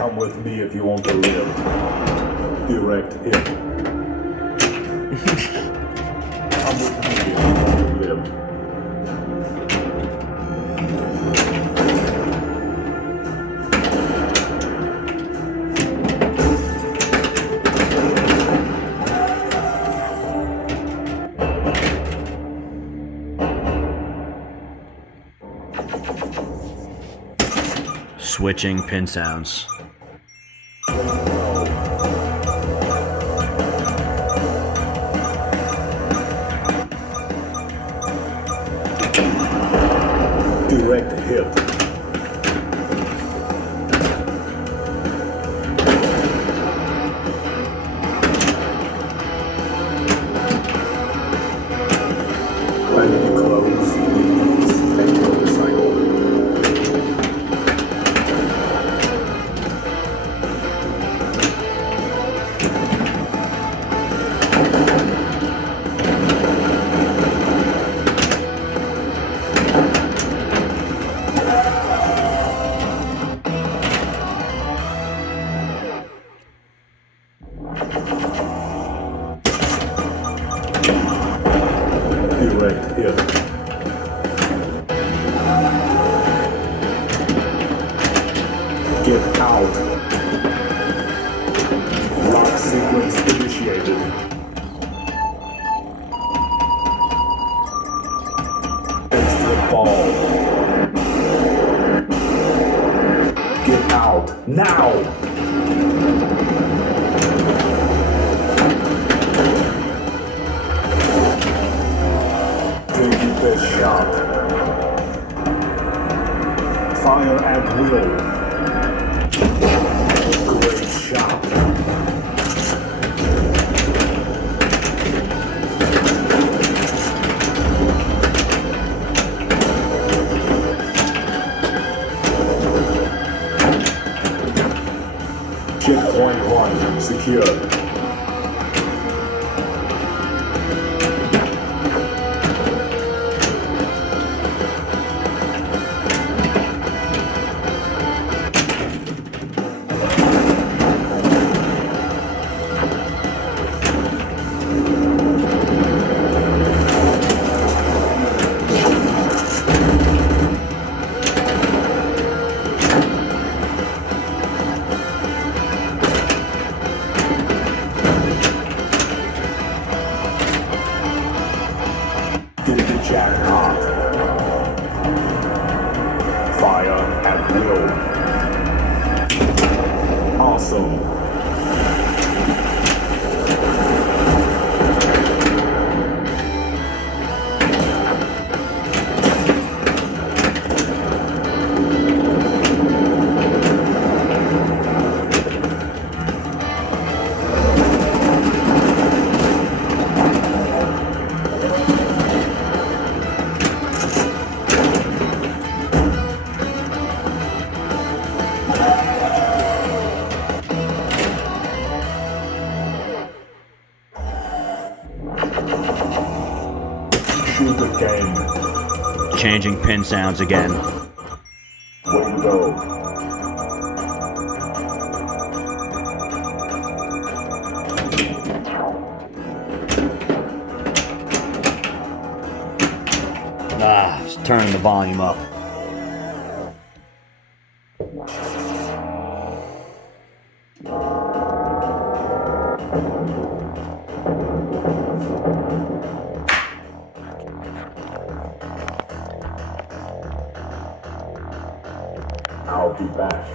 Come with me if you want to live. Direct hit. Come with me if you want to live. Switching pin sounds. Direct hit. When you close, take motorcycle. Direct hit. Get out. Lock sequence initiated. Exit ball. Get out now. Best shot. Fire at will. Great shot. Checkpoint 1 secured. Hit the jackpot. Fire at will. Awesome. Shoot again. Changing pin sounds again. Way to go. Just turning the volume up. I'll be back.